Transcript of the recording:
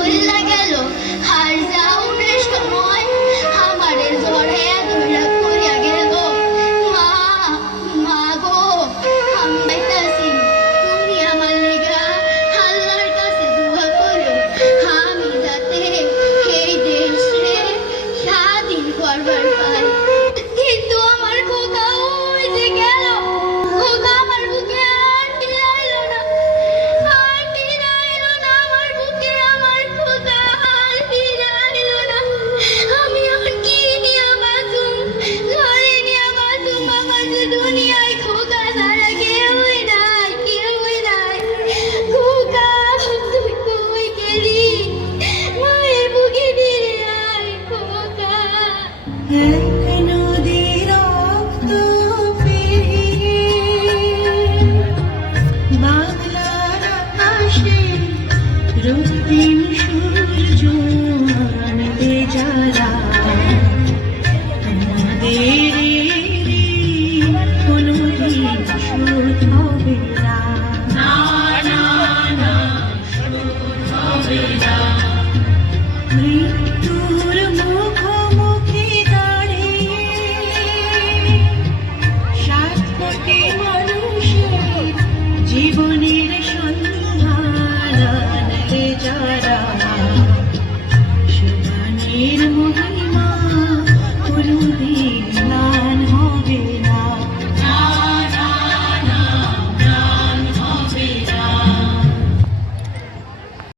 চইলা গেল আর যাওনের সময় আমারে জড়াইয়া ধইরা কইয়া গেল, মা মা গো আমি যাইতাছি, তুমি আমার লিগা আল্লাহর কাছে দোয়া করো আমি যাতে এই দেশে স্বাধীন করবার পাই। কিন্তু আমার খোকা ওই যে গেল, খোকা আমার বুকে আর ফিরাইলো না, আর ফিরাইলো না আমার বুকে, আমার খোকা আর ফিরাইলো না। আমি আর কি নিয়ে বাঁচুম, ঘরে নিয়ে বাঁচুম, আমার যে দুনিয়ায় খোকা ছাড়া কেউই নাই, কেউই নাই। খোকা তুই কই গেলি, মায়ের বুকে ফিরে আয় খোকা। নদীর রক্ত পেরিয়ে বাংলার আকাশে রক্তিম সূর্য আনবে যারা, আমাদের কোনোদিন শোধ হবে না। মৃত্যুর মুখোমুখি দাঁড়িয়ে 7 কোটি মানুষের জীবনের সন্ধান আনবে যারা, সুগানের মহিমা কোনোদিন ম্লান হবে না।